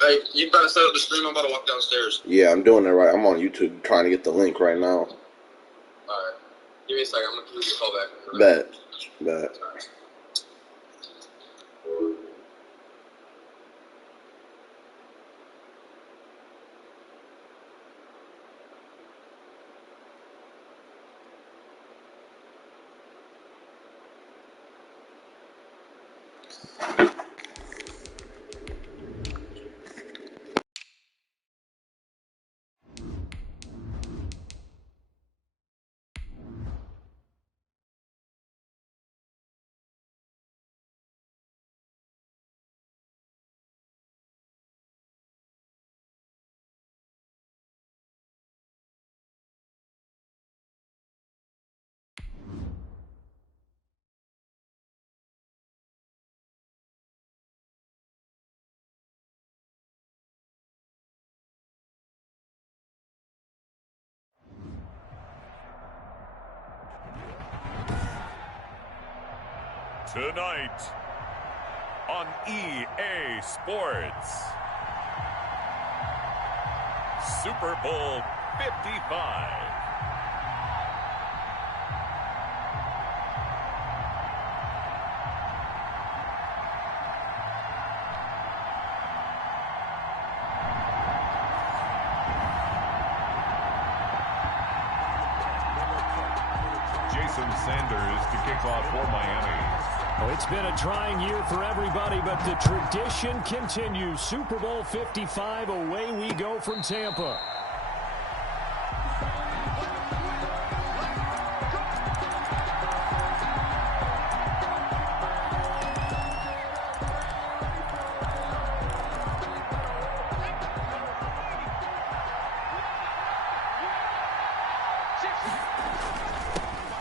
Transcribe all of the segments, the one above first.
Hey, you about to set up the stream? I'm about to walk downstairs. Yeah, I'm doing it right. I'm on YouTube trying to get the link right now. Alright. Give me a second. I'm going to give you a call back. Bet. Tonight on EA Sports, Super Bowl 55. Jason Sanders to kick off for Miami. Well, it's been a trying year for everybody, but the tradition continues. Super Bowl 55, away we go from Tampa.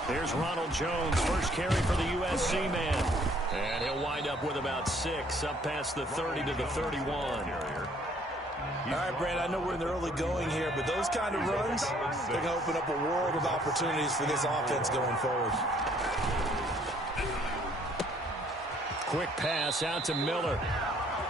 There's Ronald Jones, first carry for the USC man. And he'll wind up with about 6, up past the 30 to the 31. All right, Brandon, I know we're in the early going here, but those kind of runs, they're going to open up a world of opportunities for this offense going forward. Quick pass out to Miller.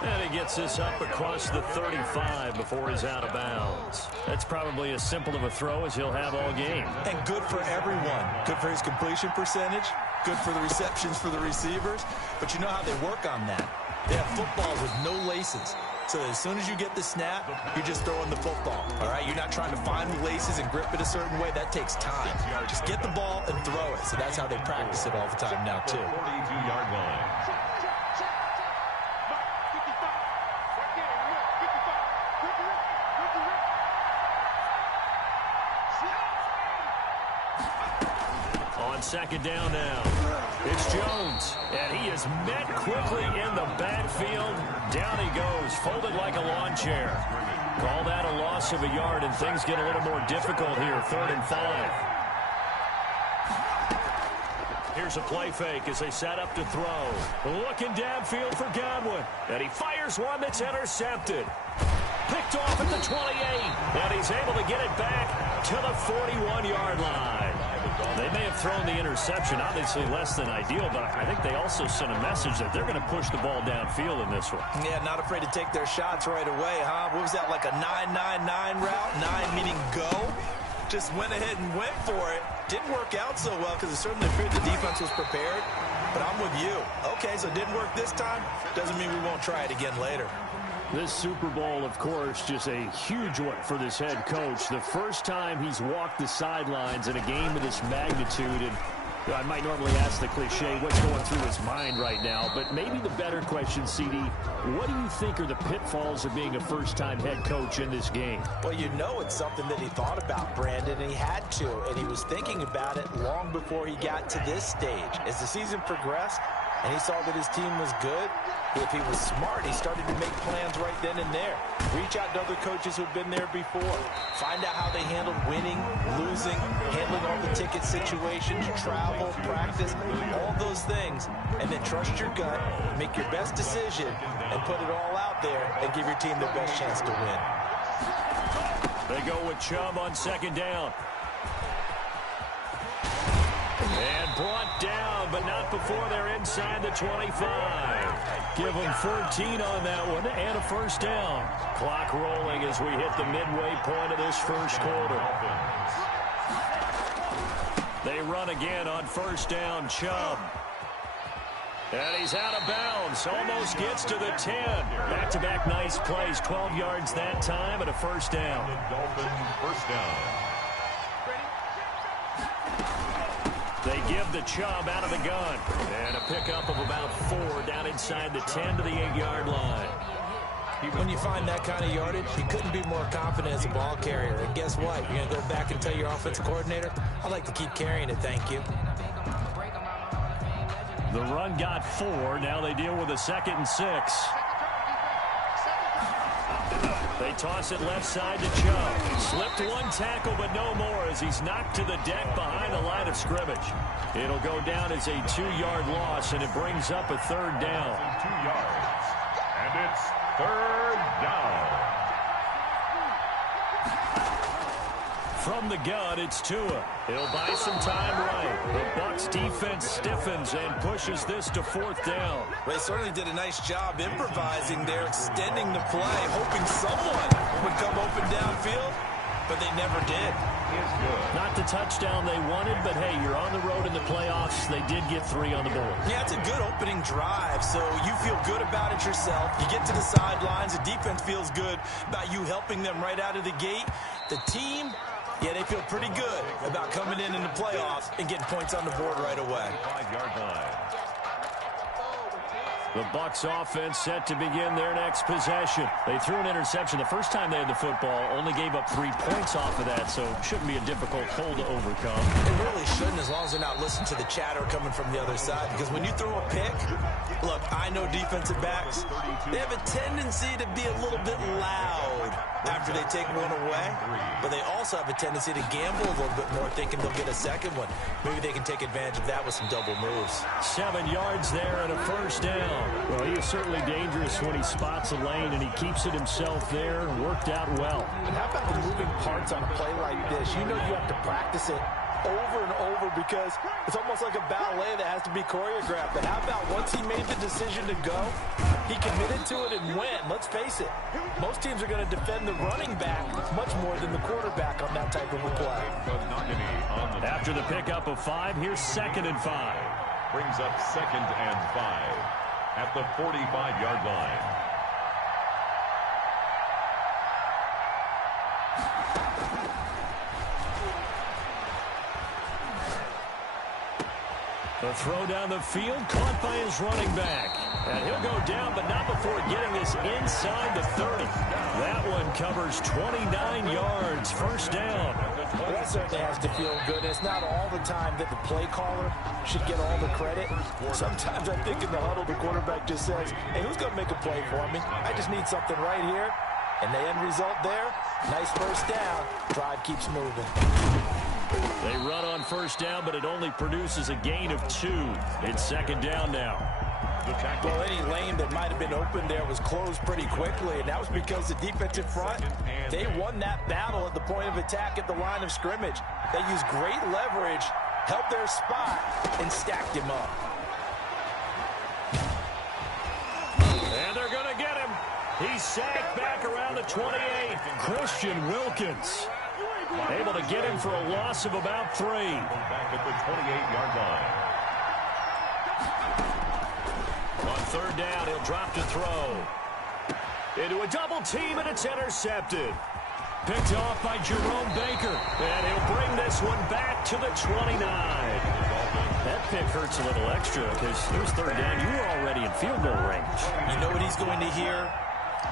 And he gets this up across the 35 before he's out of bounds. That's probably as simple of a throw as he'll have all game. And good for everyone. Good for his completion percentage. Good for the receptions for the receivers. But you know how they work on that. They have football with no laces. So as soon as you get the snap, you're just throwing the football. All right, you're not trying to find the laces and grip it a certain way. That takes time. Just get the ball and throw it. So that's how they practice it all the time now, too. 42-yard line. On second down now, it's Jones, and he is met quickly in the backfield. Down he goes, folded like a lawn chair. Call that a loss of a yard, and things get a little more difficult here, 3rd and 5. Here's a play fake as they set up to throw. Looking downfield for Godwin, and he fires one that's intercepted. Picked off at the 28, and he's able to get it back to the 41-yard line. They may have thrown the interception, obviously less than ideal, but I think they also sent a message that they're going to push the ball downfield in this one. Yeah, not afraid to take their shots right away, huh? What was that, like a 9-9-9 route? 9 meaning go? Just went ahead and went for it. Didn't work out so well because it certainly appeared the defense was prepared. But I'm with you. Okay, so it didn't work this time. Doesn't mean we won't try it again later. This Super Bowl, of course, just a huge one for this head coach. The first time he's walked the sidelines in a game of this magnitude. And I might normally ask the cliche, what's going through his mind right now? But maybe the better question, CD, what do you think are the pitfalls of being a first-time head coach in this game? Well, you know it's something that he thought about, Brandon, and he had to. And he was thinking about it long before he got to this stage. As the season progressed, and he saw that his team was good, if he was smart, he started to make plans right then and there. Reach out to other coaches who've been there before. Find out how they handled winning, losing, handling all the ticket situations, travel, practice, all those things. And then trust your gut, make your best decision, and put it all out there and give your team the best chance to win. They go with Chubb on second down. And brought down, but not before they're inside the 25. Give them 14 on that one and a first down. Clock rolling as we hit the midway point of this first quarter. They run again on first down. Chubb. And he's out of bounds. Almost gets to the 10. Back-to-back nice plays. 12 yards that time and a first down. Dolphins first down. They give the Chubb out of the gun. And a pickup of about 4 down inside the 10 to the 8-yard line. When you find that kind of yardage, you couldn't be more confident as a ball carrier. And guess what? You're going to go back and tell your offensive coordinator, I'd like to keep carrying it, thank you. The run got 4. Now they deal with a 2nd and 6. They toss it left side to Chubb. Slipped one tackle, but no more as he's knocked to the deck behind the line of scrimmage. It'll go down as a 2-yard loss, and it brings up a 3rd down. 2 yards. And it's 3rd down. From the gun, it's Tua. He'll buy some time right. The Bucs defense stiffens and pushes this to 4th down. They certainly did a nice job improvising there, extending the play, hoping someone would come open downfield, but they never did. Not the touchdown they wanted, but hey, you're on the road in the playoffs. They did get 3 on the board. Yeah, it's a good opening drive, so you feel good about it yourself. You get to the sidelines, the defense feels good about you helping them right out of the gate. The team, yeah, they feel pretty good about coming in the playoffs and getting points on the board right away. 5-yard line. The Bucs offense set to begin their next possession. They threw an interception the first time they had the football, only gave up 3 points off of that, so shouldn't be a difficult hole to overcome. It really shouldn't, as long as they're not listening to the chatter coming from the other side, because when you throw a pick, look, I know defensive backs, they have a tendency to be a little bit loud after they take one away, but they also have a tendency to gamble a little bit more, thinking they'll get a second one. Maybe they can take advantage of that with some double moves. 7 yards there and a first down. Well, he is certainly dangerous when he spots a lane, and he keeps it himself there. Worked out well. And how about the moving parts on a play like this? You know you have to practice it over and over because it's almost like a ballet that has to be choreographed. But how about once he made the decision to go, he committed to it and went. Let's face it, most teams are going to defend the running back much more than the quarterback on that type of a play. After the pickup of 5, here's 2nd and 5. Brings up 2nd and 5 at the 45-yard line. The throw down the field, caught by his running back. And he'll go down, but not before getting this inside the 30. That one covers 29 yards, first down. Well, that certainly has to feel good. It's not all the time that the play caller should get all the credit. Sometimes I think in the huddle, the quarterback just says, hey, who's going to make a play for me? I just need something right here. And the end result there, nice first down. Drive keeps moving. They run on first down, but it only produces a gain of 2. It's 2nd down now. Well, any lane that might have been open there was closed pretty quickly, and that was because the defensive front, they won that battle at the point of attack at the line of scrimmage. They used great leverage, helped their spot, and stacked him up. And they're going to get him. He's sacked back around the 28. Christian Wilkins able to get him for a loss of about 3. Back at the 28-yard line. On 3rd down, he'll drop to throw. Into a double team, and it's intercepted. Picked off by Jerome Baker. And he'll bring this one back to the 29. That pick hurts a little extra because it was 3rd down. You were already in field goal range. You know what he's going to hear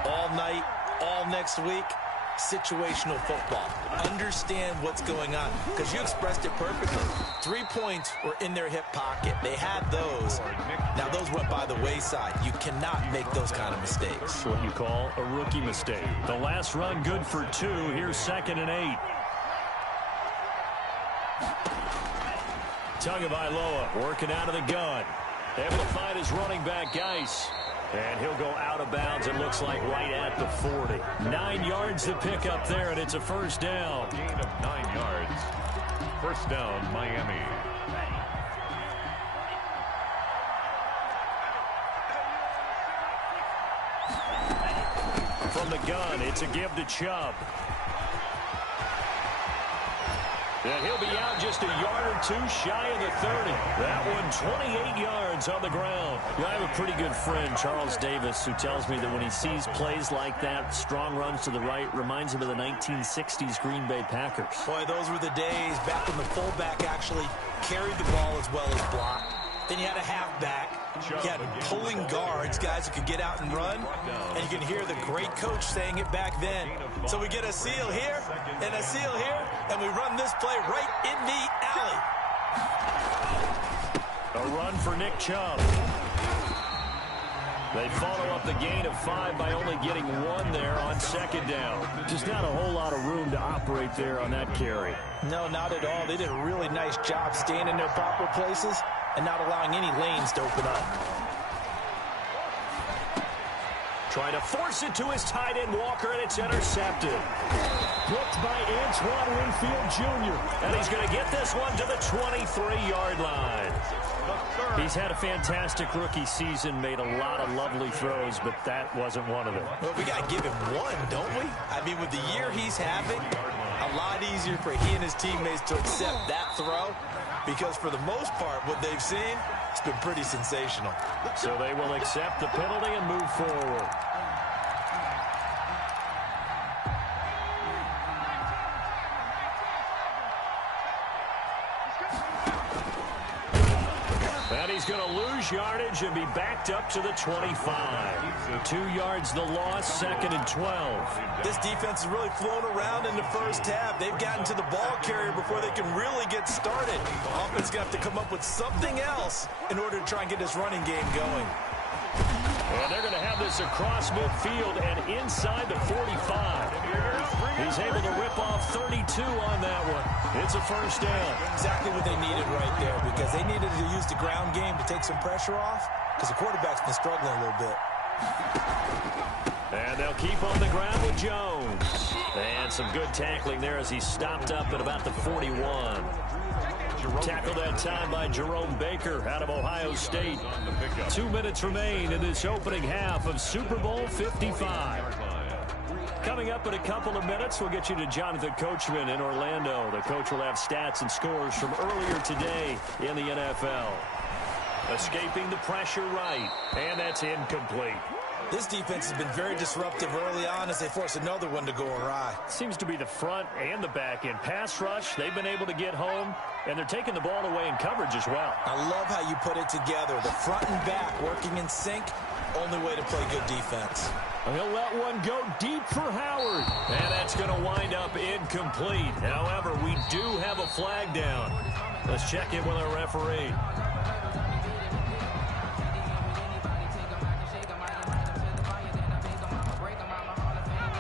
all night, all next week? Situational football. Understand what's going on, because you expressed it perfectly. 3 points were in their hip pocket. They had those. Now those went by the wayside. You cannot make those kind of mistakes. That's what you call a rookie mistake. The last run good for 2. Here's 2nd and 8. Tagovailoa working out of the gun. Able to find his running back, Geis. And he'll go out of bounds, it looks like, right at the 40. 9 yards to pick up there, and it's a first down. Gain of 9 yards. First down, Miami. From the gun, it's a give to Chubb. And he'll be out just a yard or two shy of the 30. That one 28 yards on the ground. I have a pretty good friend, Charles Davis, who tells me that when he sees plays like that, strong runs to the right, reminds him of the 1960s Green Bay Packers. Boy, those were the days back when the fullback actually carried the ball as well as blocked. Then you had a halfback. You had pulling guards, guys who could get out and run. And you can hear the great coach saying it back then. So we get a seal here and a seal here, and we run this play right in the alley. A run for Nick Chubb. They follow up the gain of 5 by only getting 1 there on second down. Just not a whole lot of room to operate there on that carry. No, not at all. They did a really nice job staying in their proper places and not allowing any lanes to open up. Trying to force it to his tight end, Walker, and it's intercepted. Picked by Antoine Winfield Jr. And he's going to get this one to the 23-yard line. He's had a fantastic rookie season, made a lot of lovely throws, but that wasn't one of them. Well, we got to give him one, don't we? I mean, with the year he's having, a lot easier for he and his teammates to accept that throw, because for the most part, what they've seen, it's been pretty sensational. So they will accept the penalty and move forward. And he's going to lose yardage and be backed up to the 25. 2 yards the loss, 2nd and 12. This defense has really flown around in the first half. They've gotten to the ball carrier before they can really get started. Offense is going to have to come up with something else in order to try and get this running game going. And they're going to have this across midfield and inside the 45. He's able to rip off 32 on that one. It's a first down. Exactly what they needed right there, because they needed to use the ground game to take some pressure off, because the quarterback's been struggling a little bit. And they'll keep on the ground with Jones. And some good tackling there as he stopped up at about the 41. Tackled that time by Jerome Baker out of Ohio State. 2 minutes remain in this opening half of Super Bowl 55. Coming up in a couple of minutes, we'll get you to Jonathan Coachman in Orlando. The coach will have stats and scores from earlier today in the NFL. Escaping the pressure right, and that's incomplete. This defense has been very disruptive early on as they force another one to go awry. Seems to be the front and the back end. Pass rush, they've been able to get home, and they're taking the ball away in coverage as well. I love how you put it together. The front and back working in sync, only way to play good defense. He'll let one go deep for Howard. And that's going to wind up incomplete. However, we do have a flag down. Let's check in with our referee.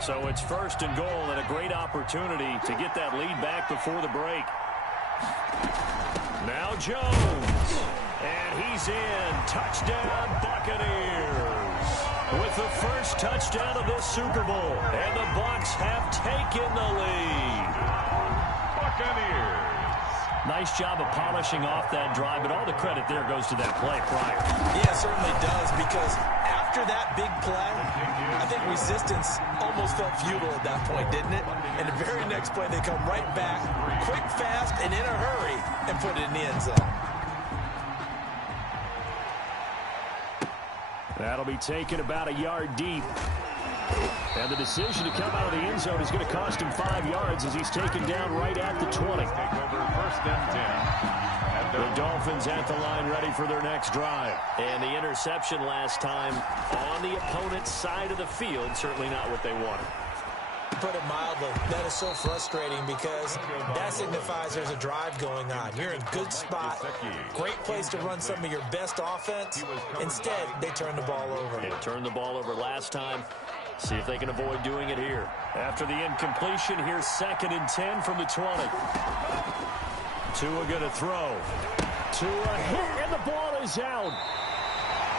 So it's 1st and goal and a great opportunity to get that lead back before the break. Now Jones. And he's in. Touchdown, Buccaneers. With the first touchdown of this Super Bowl. And the Bucs have taken the lead. Buccaneers. Nice job of polishing off that drive, but all the credit there goes to that play prior. Yeah, it certainly does, because after that big play, I think resistance almost felt futile at that point, didn't it? And the very next play, they come right back, quick, fast, and in a hurry, and put it in the end zone. That'll be taken about a yard deep. And the decision to come out of the end zone is going to cost him 5 yards as he's taken down right at the 20. Take over 1st and 10. The Dolphins at the line ready for their next drive. And the interception last time on the opponent's side of the field, certainly not what they wanted. Put it mildly, that is so frustrating because that signifies there's a drive going on. You're in a good spot, great place to run some of your best offense. Instead, they turn the ball over. They turned the ball over last time. See if they can avoid doing it here. After the incompletion, here's 2nd and 10 from the 20. Tua going to throw. Tua hit, and the ball is out.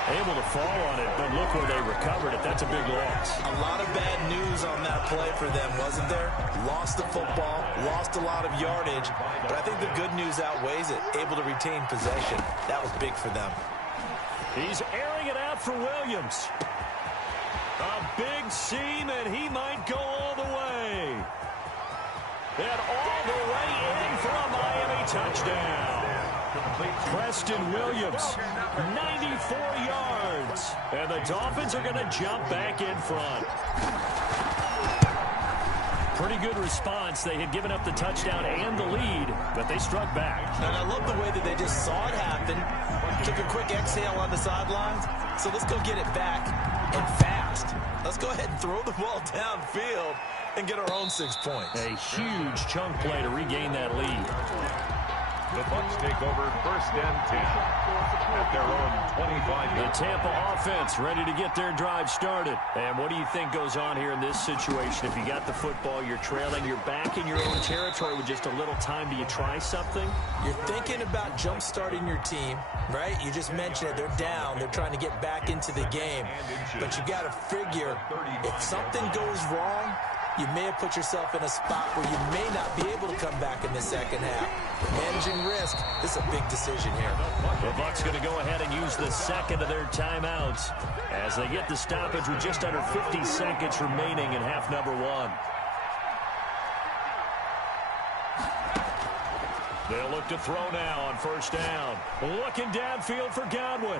Able to fall on it, but look where they recovered it. That's a big loss. A lot of bad news on that play for them, wasn't there? Lost the football, lost a lot of yardage, but I think the good news outweighs it. Able to retain possession. That was big for them. He's airing it out for Williams. A one seam, and he might go all the way. And all the way in for a Miami touchdown. Preston Williams, 94 yards. And the Dolphins are going to jump back in front. Pretty good response. They had given up the touchdown and the lead, but they struck back. And I love the way that they just saw it happen, took a quick exhale on the sidelines. So let's go get it back and fast. Let's go ahead and throw the ball downfield and get our own 6 points. A huge chunk play to regain that lead. The Bucs take over 1st and 10 at their own 25. The Tampa offense ready to get their drive started. And what do you think goes on here in this situation? If you got the football, you're trailing, you're back in your own territory with just a little time. Do you try something? You're thinking about jump-starting your team, right? You just mentioned it. They're down. They're trying to get back into the game. But you got to figure if something goes wrong, you may have put yourself in a spot where you may not be able to come back in the second half. Managing risk, this is a big decision here. The Bucs going to go ahead and use the second of their timeouts as they get the stoppage with just under 50 seconds remaining in half number one. They'll look to throw now on 1st down. Looking downfield for Godwin.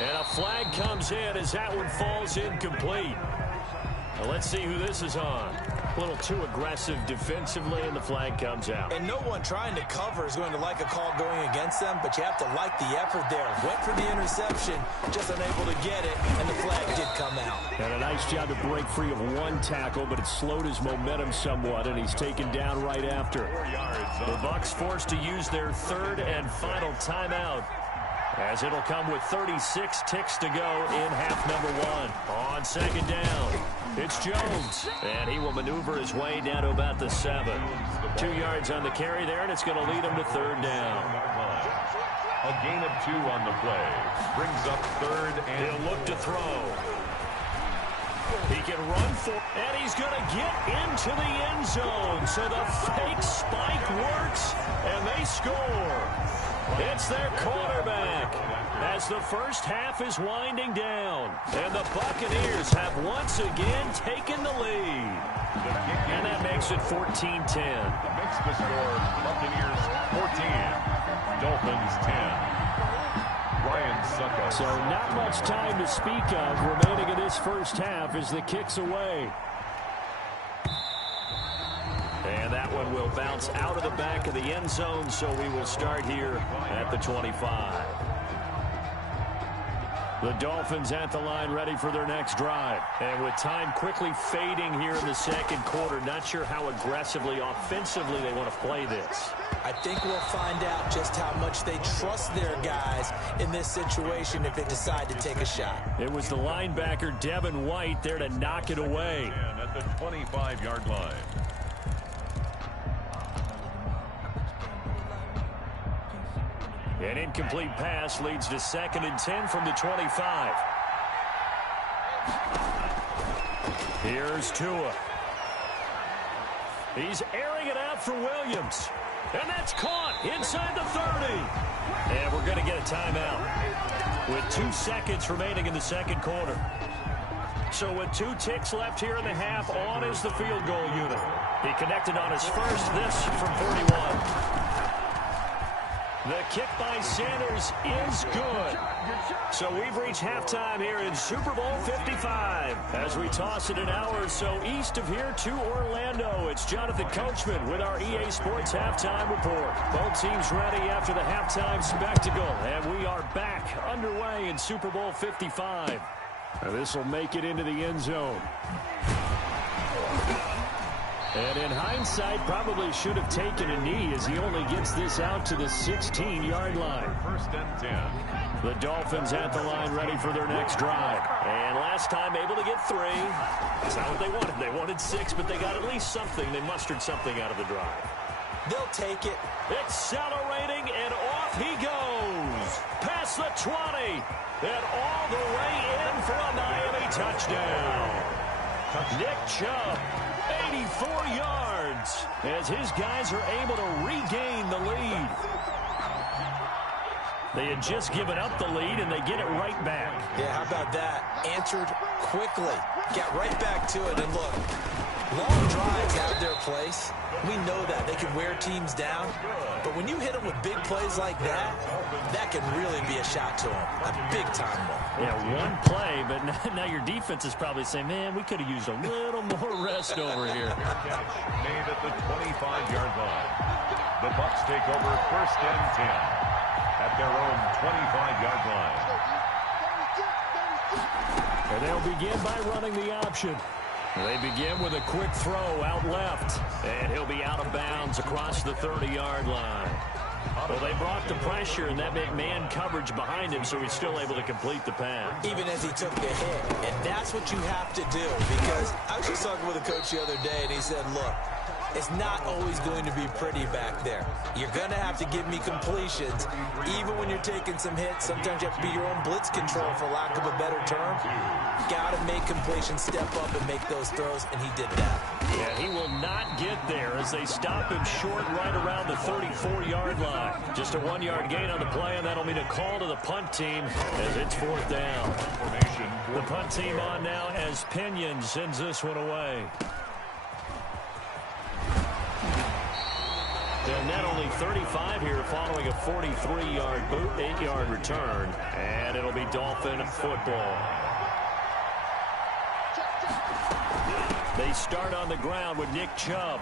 And a flag comes in as that one falls incomplete. Now let's see who this is on. A little too aggressive defensively, and the flag comes out. And no one trying to cover is going to like a call going against them, but you have to like the effort there. Went for the interception, just unable to get it, and the flag did come out. And a nice job to break free of one tackle, but it slowed his momentum somewhat, and he's taken down right after. The Bucs forced to use their 3rd and final timeout, as it'll come with 36 ticks to go in half number one. On 2nd down, it's Jones, and he will maneuver his way down to about the 7. 2 yards on the carry there, and it's going to lead him to 3rd down. A gain of 2 on the play. Brings up 3rd and he'll look to throw. He can run for, and he's going to get into the end zone. So the fake spike works, and they score. It's their quarterback as the first half is winding down. And the Buccaneers have once again taken the lead. And that makes it 14-10. Makes the score Buccaneers 14, Dolphins 10. Ryan Sucko. So not much time to speak of remaining in this first half as the kick's away. And that one will bounce out of the back of the end zone, so we will start here at the 25. The Dolphins at the line ready for their next drive. And with time quickly fading here in the second quarter, not sure how aggressively, offensively they want to play this. I think we'll find out just how much they trust their guys in this situation if they decide to take a shot. It was the linebacker, Devin White, there to knock it away. And at the 25-yard line. An incomplete pass leads to 2nd and 10 from the 25. Here's Tua. He's airing it out for Williams. And that's caught inside the 30. And we're going to get a timeout with 2 seconds remaining in the second quarter. So with 2 ticks left here in the half, on is the field goal unit. He connected on his first, this from 41. The kick by Sanders is good. So we've reached halftime here in Super Bowl 55. As we toss it an hour or so east of here to Orlando, it's Jonathan Coachman with our EA Sports Halftime Report. Both teams ready after the halftime spectacle. And we are back underway in Super Bowl 55. This will make it into the end zone. And in hindsight, probably should have taken a knee as he only gets this out to the 16-yard line. 1st and 10. The Dolphins at the line ready for their next drive. And last time able to get 3. That's not what they wanted. They wanted 6, but they got at least something. They mustered something out of the drive. They'll take it. Accelerating, and off he goes. Past the 20. And all the way in for a Miami touchdown. Nick Chubb, 84 yards, as his guys are able to regain the lead. They had just given up the lead, and they get it right back. Yeah, how about that? Answered quickly. Got right back to it. And look, long drives have their place. We know that. They can wear teams down. But when you hit them with big plays like that, that can really be a shot to them. A big-time one. Yeah, one play, but now your defense is probably saying, man, we could have used a little more rest over here. Made at the 25-yard line. The Bucs take over 1st and 10 at their own 25-yard line. And they'll begin by running the option. They begin with a quick throw out left. And he'll be out of bounds across the 30-yard line. Well, they brought the pressure, and that meant man coverage behind him, so he's still able to complete the pass. Even as he took the hit. And that's what you have to do, because I was just talking with a coach the other day, and he said, look, it's not always going to be pretty back there. You're going to have to give me completions. Even when you're taking some hits, sometimes you have to be your own blitz control, for lack of a better term. Got to make completions, step up and make those throws, and he did that. Yeah, he will not get there as they stop him short right around the 34-yard line. Just a 1-yard gain on the play, and that'll mean a call to the punt team as it's 4th down. The punt team on now as Pinion sends this one away. They'll net only 35 here following a 43-yard boot, 8-yard return, and it'll be Dolphin football. They start on the ground with Nick Chubb.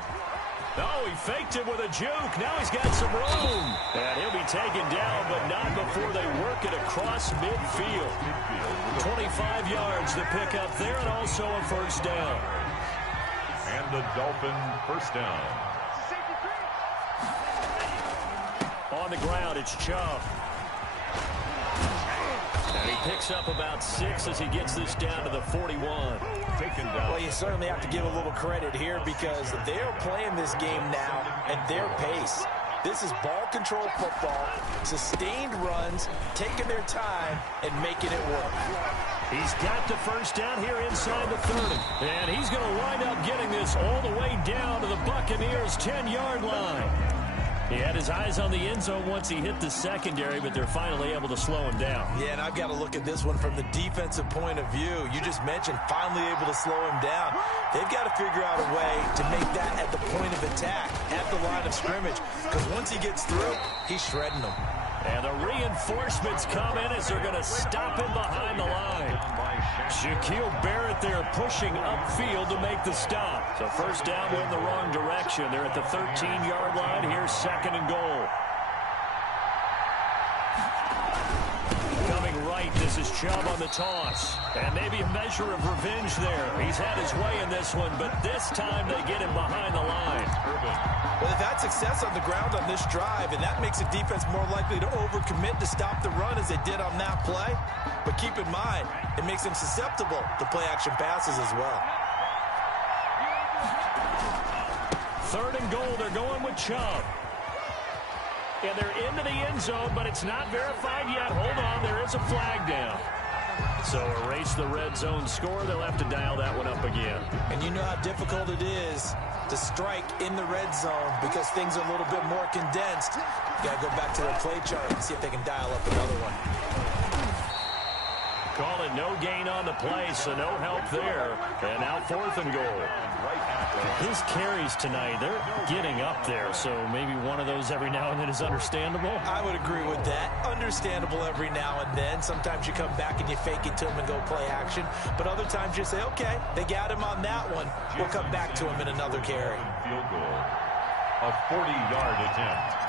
Oh, he faked it with a juke. Now he's got some room. And he'll be taken down, but not before they work it across midfield. 25 yards to pick up there, and also a 1st down. And the Dolphin 1st down. On the ground, it's Chubb. And he picks up about 6 as he gets this down to the 41. Taken down. Well, you certainly have to give a little credit here, because they're playing this game now at their pace. This is ball control football, sustained runs, taking their time, and making it work. He's got the 1st down here inside the 30. And he's going to wind up getting this all the way down to the Buccaneers' 10-yard line. He had his eyes on the end zone once he hit the secondary, but they're finally able to slow him down. Yeah, and I've got to look at this one from the defensive point of view. You just mentioned finally able to slow him down. They've got to figure out a way to make that at the point of attack, at the line of scrimmage, because once he gets through, he's shredding them. And the reinforcements come in as they're going to stop him behind the line. Shaquille Barrett there pushing upfield to make the stop. So 1st down went in the wrong direction. They're at the 13-yard line. Here's 2nd and goal. Coming right, this is Chubb on the toss. And maybe a measure of revenge there. He's had his way in this one, but this time they get him behind the line. Well, they've had success on the ground on this drive, and that makes the defense more likely to overcommit to stop the run as they did on that play. But keep in mind, it makes them susceptible to play-action passes as well. 3rd and goal, they're going with Chubb. And they're into the end zone, but it's not verified yet. Hold on, there is a flag down. So erase the red zone score. They'll have to dial that one up again. And you know how difficult it is to strike in the red zone because things are a little bit more condensed. You got to go back to their play chart and see if they can dial up another one. Call it no gain on the play, so no help there. And now 4th and goal. His carries tonight, they're getting up there, so maybe one of those every now and then is understandable. I would agree with that. Understandable every now and then. Sometimes you come back and you fake it to him and go play action. But other times you say, okay, they got him on that one. We'll come back to him in another carry. Field goal. A 40-yard attempt.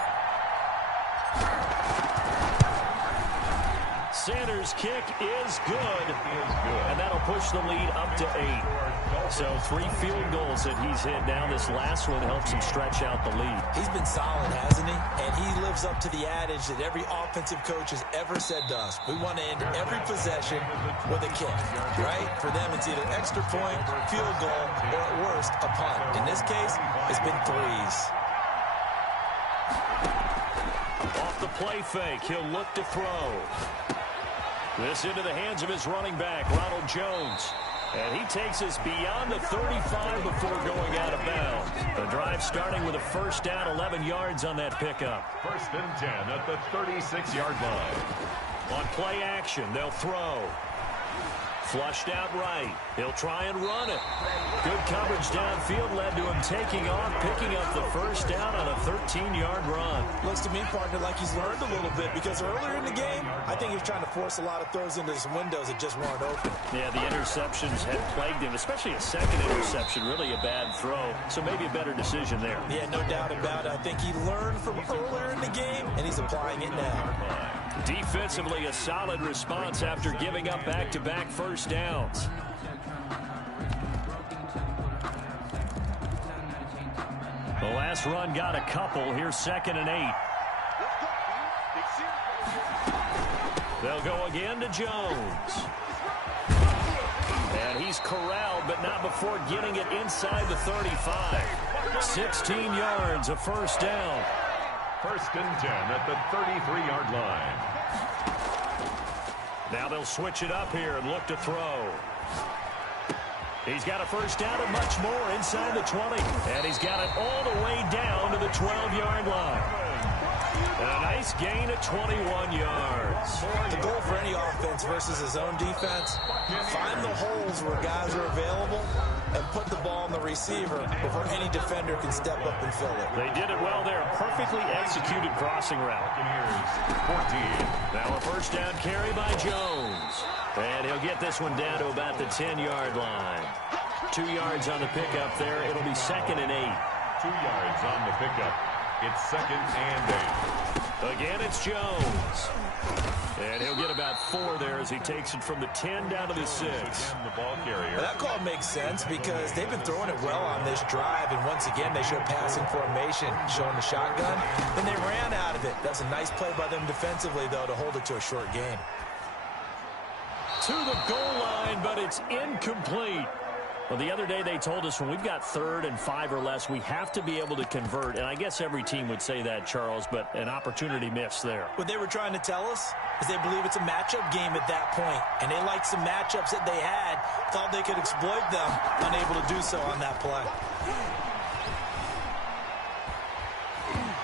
Sanders' kick is good, and that'll push the lead up to 8. So 3 field goals that he's hit now. This last one helps him stretch out the lead. He's been solid, hasn't he? And he lives up to the adage that every offensive coach has ever said to us. We want to end every possession with a kick, right? For them, it's either extra point, field goal, or at worst, a punt. In this case, it's been 3s. Off the play fake, he'll look to throw. This into the hands of his running back, Ronald Jones. And he takes us beyond the 35 before going out of bounds. The drive starting with a first down, 11 yards on that pickup. 1st and 10 at the 36-yard line. On play action, they'll throw. Flushed out right. He'll try and run it. Good coverage downfield led to him taking off, picking up the first down on a 13-yard run. Looks to me, partner, like he's learned a little bit because earlier in the game, I think he was trying to force a lot of throws into some windows that just weren't open. Yeah, the interceptions had plagued him, especially a second interception, really a bad throw. So maybe a better decision there. Yeah, no doubt about it. I think he learned from earlier in the game, and he's applying it now. Defensively, a solid response after giving up back-to-back first downs. The last run got a couple. Here's 2nd and 8. They'll go again to Jones. And he's corralled, but not before getting it inside the 35. 16 yards, a first down. 1st and 10 at the 33-yard line. Now they'll switch it up here and look to throw. He's got a first down and much more inside the 20. And he's got it all the way down to the 12-yard line. And a nice gain of 21 yards. The goal for any offense versus his own defense, find the holes where guys are available and put the ball on the receiver before any defender can step up and fill it. They did it well there. Perfectly executed crossing route. 14. Now a first down carry by Jones. And he'll get this one down to about the 10-yard line. 2 yards on the pickup there. It'll be 2nd and 8. 2 yards on the pickup. It's 2nd and 8. Again, it's Jones. And he'll get about 4 there as he takes it from the 10 down to the 6. The ball carrier. That call makes sense because they've been throwing it well on this drive, and once again they showed passing formation, showing the shotgun. Then they ran out of it. That's a nice play by them defensively, though, to hold it to a short gain. To the goal line, but it's incomplete. Well, the other day they told us when we've got 3rd and 5 or less, we have to be able to convert. And I guess every team would say that, Charles, but an opportunity missed there. What they were trying to tell us is they believe it's a matchup game at that point. And they liked some matchups that they had, thought they could exploit them, unable to do so on that play.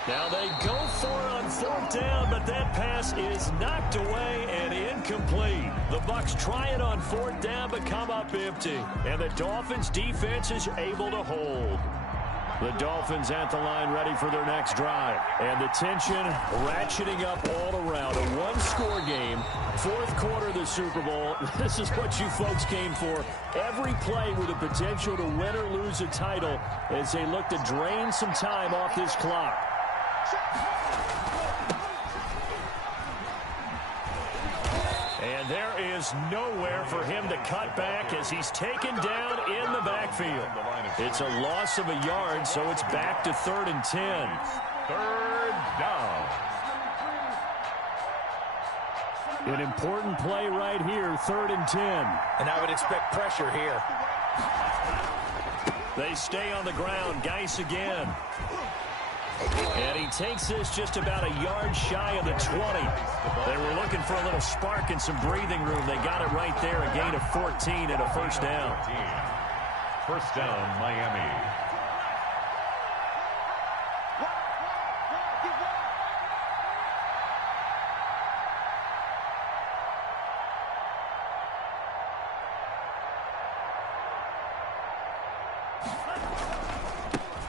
Now they go for it on 4th down, but that pass is knocked away and incomplete. The Bucs try it on 4th down, but come up empty. And the Dolphins' defense is able to hold. The Dolphins at the line ready for their next drive. And the tension ratcheting up all around. A one-score game, 4th quarter of the Super Bowl. This is what you folks came for. Every play with the potential to win or lose a title as they look to drain some time off this clock. And there is nowhere for him to cut back as he's taken down in the backfield. It's a loss of a yard, so it's back to 3rd and 10. 3rd down. An important play right here, 3rd and 10. And I would expect pressure here. They stay on the ground. Geis again. And he takes this just about a yard shy of the 20. They were looking for a little spark and some breathing room. They got it right there, a gain of 14 and a first down. 1st down, Miami.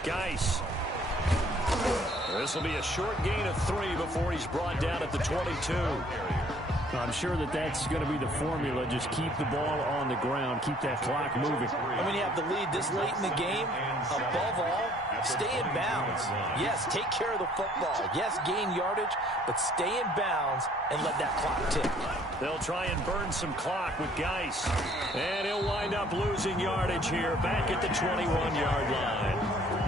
Geis. This will be a short gain of 3 before he's brought down at the 22. I'm sure that that's going to be the formula. Just keep the ball on the ground. Keep that clock moving. And when you have the lead this late in the game, above all, stay in bounds. Yes, take care of the football. Yes, gain yardage, but stay in bounds and let that clock tick. They'll try and burn some clock with Geis. And he'll wind up losing yardage here back at the 21-yard line.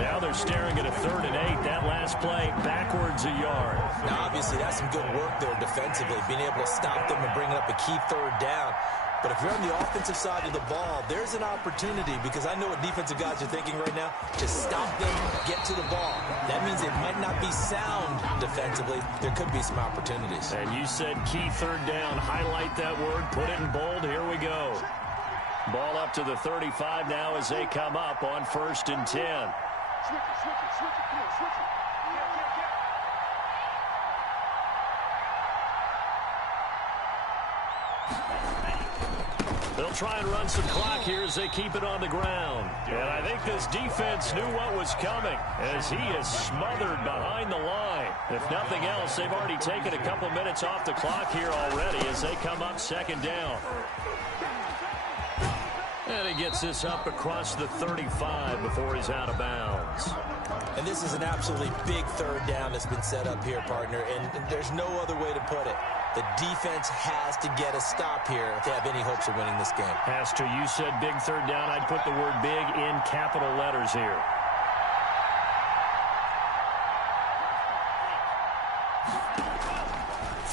Now they're staring at a 3rd and 8. That last play backwards a yard. Now, obviously, that's some good work there defensively, being able to stop them and bring up a key 3rd down. But if you're on the offensive side of the ball, there's an opportunity because I know what defensive guys are thinking right now. Just stop them, get to the ball. That means it might not be sound defensively. There could be some opportunities. And you said key 3rd down. Highlight that word. Put it in bold. Here we go. Ball up to the 35 now as they come up on 1st and 10. They'll try and run some clock here as they keep it on the ground. And I think this defense knew what was coming as he is smothered behind the line. If nothing else, they've already taken a couple minutes off the clock here already as they come up 2nd down. And he gets this up across the 35 before he's out of bounds. And this is an absolutely big 3rd down that's been set up here, partner, and there's no other way to put it. The defense has to get a stop here if they have any hopes of winning this game. Has to. You said big 3rd down. I'd put the word big in capital letters here.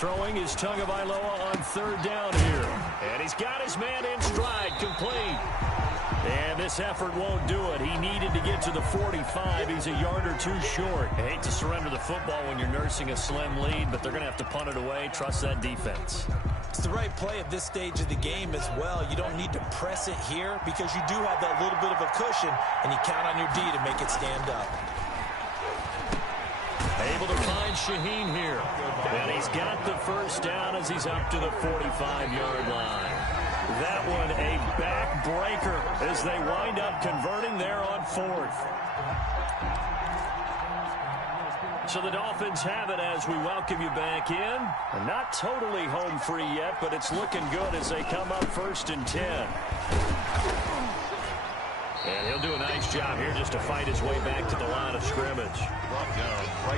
Throwing is Tagovailoa on 3rd down here. And he's got his man in stride, complete. And this effort won't do it. He needed to get to the 45. He's a yard or two short. I hate to surrender the football when you're nursing a slim lead, but they're going to have to punt it away. Trust that defense. It's the right play at this stage of the game as well. You don't need to press it here because you do have that little bit of a cushion, and you count on your D to make it stand up. Able to find Shaheen here. And he's got the 1st down as he's up to the 45-yard line. That one a backbreaker as they wind up converting there on 4th. So the Dolphins have it as we welcome you back in. Not totally home free yet, but it's looking good as they come up 1st and 10. And he'll do a nice job here just to fight his way back to the line of scrimmage.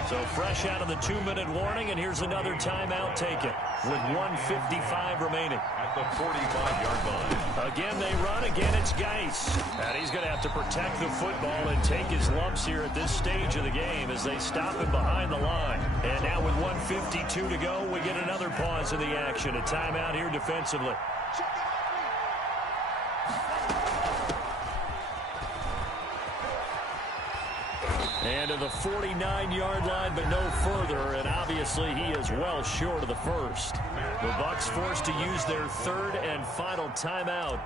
So fresh out of the 2-minute warning, and here's another timeout taken with 1:55 remaining. At the 45-yard line. Again, they run. Again, it's Geis. And he's going to have to protect the football and take his lumps here at this stage of the game as they stop him behind the line. And now with 1:52 to go, we get another pause in the action. A timeout here defensively. And to the 49-yard line, but no further. And obviously, he is well short of the 1st. The Bucs forced to use their 3rd and final timeout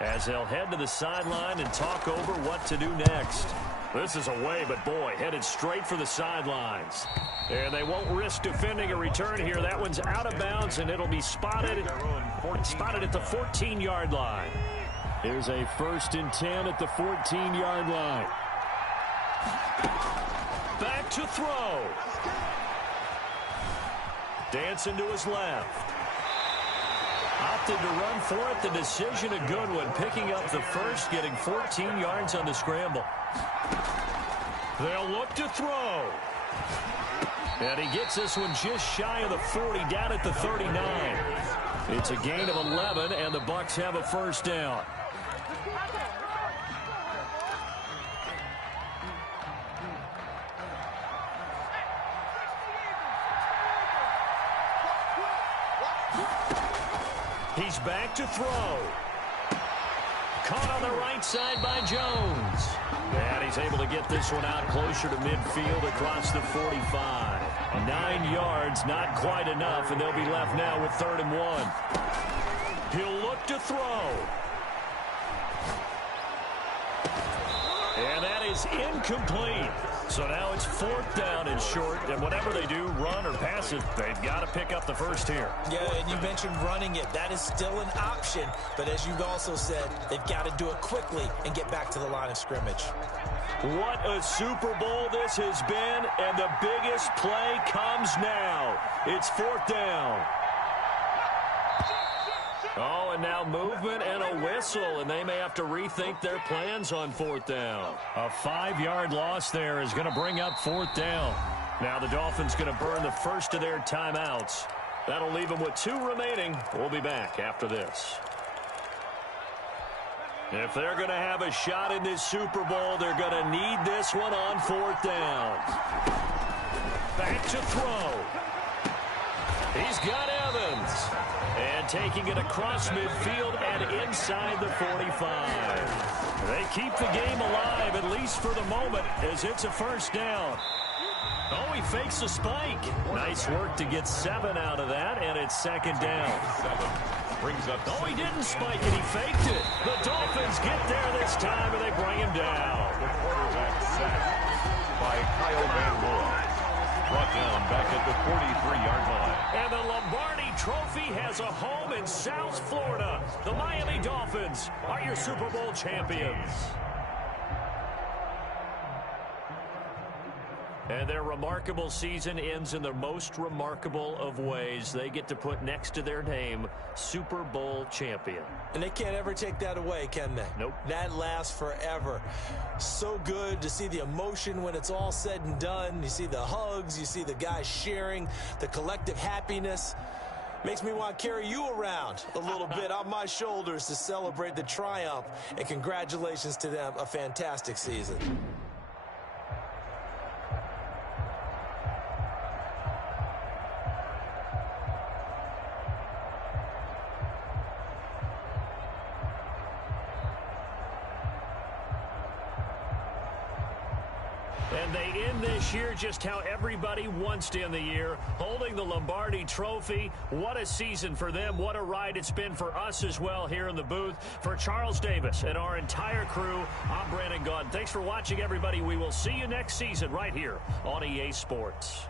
as they'll head to the sideline and talk over what to do next. This is away, but boy, headed straight for the sidelines. And they won't risk defending a return here. That one's out of bounds, and it'll be spotted at the 14-yard line. Here's a 1st and 10 at the 14-yard line. Back to throw. Dancing to his left. Opted to run for it. The decision a good one. Picking up the 1st, getting 14 yards on the scramble. They'll look to throw. And he gets this one just shy of the 40, down at the 39. It's a gain of 11, and the Bucs have a 1st down. He's back to throw. Caught on the right side by Jones. And he's able to get this one out closer to midfield across the 45. 9 yards, not quite enough, and they'll be left now with 3rd and 1. He'll look to throw. And that is incomplete. So now it's 4th down and short, and whatever they do, run or pass it, they've got to pick up the 1st here. Yeah, and you mentioned running it. That is still an option, but as you've also said, they've got to do it quickly and get back to the line of scrimmage. What a Super Bowl this has been, and the biggest play comes now. It's 4th down. Oh, and now movement and a whistle, and they may have to rethink their plans on 4th down. A 5-yard loss there is going to bring up 4th down. Now the Dolphins going to burn the 1st of their timeouts. That'll leave them with 2 remaining. We'll be back after this. If they're going to have a shot in this Super Bowl, they're going to need this one on 4th down. Back to throw. He's got Evans. And taking it across midfield and inside the 45. They keep the game alive, at least for the moment, as it's a 1st down. Oh, he fakes a spike. Nice work to get 7 out of that, and it's 2nd down. Brings up. Oh, he didn't spike it. He faked it. The Dolphins get there this time, and they bring him down. The quarterback sacked by Kyle Van Noy. Brought down back at the 43-yard line. And the Lombardi Trophy has a home in South Florida. The Miami Dolphins are your Super Bowl champions. And their remarkable season ends in the most remarkable of ways. They get to put next to their name, Super Bowl champion. And they can't ever take that away, can they? Nope. That lasts forever. So good to see the emotion when it's all said and done. You see the hugs, you see the guys sharing, the collective happiness. Makes me want to carry you around a little bit on my shoulders to celebrate the triumph. And congratulations to them, a fantastic season. And they end this year just how everybody wants to end the year, holding the Lombardi Trophy. What a season for them. What a ride it's been for us as well here in the booth. For Charles Davis and our entire crew, I'm Brandon Gaudin. Thanks for watching, everybody. We will see you next season right here on EA Sports.